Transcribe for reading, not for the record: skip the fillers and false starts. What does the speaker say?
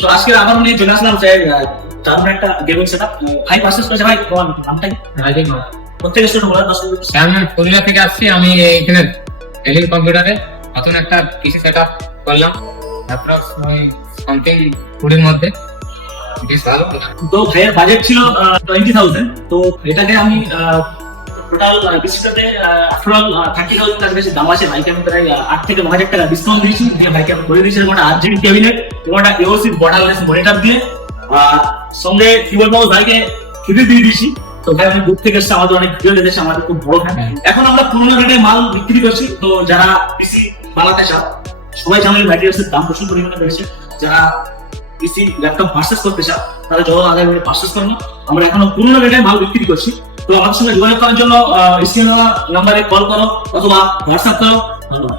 তো আজকে আবার নিয়ে চলে আসলাম যে দারুণ একটা গেমিং সেটআপ। ভাই পারচেজ করেছে ভাই, তোমার নামটা কি? প্রত্যেক স্টুডেন্ট বলে 10 মিনিট। আমি পুরুলিয়া থেকে আসছি। আমি এখানে এলিট কম্পিউটারে নতুন একটা পিসি সেটআপ করলাম, অ্যাপ্রক্স সামথিং 20 মধ্যে। বেশ ভালো। তো ভাইয়ের বাজেট ছিল 20,000। তো এটাকে আমি টোটাল ডিসকাউন্টে আফটারঅল 30,000 টাকা বেশি দাম আছে। ভাইকে আমি প্রায় 8 থেকে 9,000 টাকা ডিসকাউন্ট দিয়েছি। ভাইকে আমি করে দিয়েছি একটা আরজিবি ক্যাবিনেট এবং একটা এওসি বর্ডারলেস মনিটর দিয়ে, সঙ্গে কিবোর্ড মাউস ভাইকে ফ্রি দিয়ে দিয়েছি। তো ভাই আমি দূর থেকে এসেছি, আমাদের অনেক ভিডিও দেখেছে, আমাদের খুব বড় ফ্যান। এখন আমরা পুরোনো রেটে মাল বিক্রি করছি। তো যারা পিসি বানাতে চাও, সবাই জানে ম্যাটেরিয়ালসের দাম প্রচুর পরিমাণে বেড়েছে। যারা পিসি ল্যাপটপ পারচেজ করতে চাও তারা যত আগে পারচেজ করো। আমরা এখনো পুরোনো রেটে মাল বিক্রি করছি। তো আমাদের সঙ্গে যোগাযোগ করার জন্য স্ক্রিনে দেওয়া নাম্বারে কল করো অথবা হোয়াটসঅ্যাপ করো। ধন্যবাদ।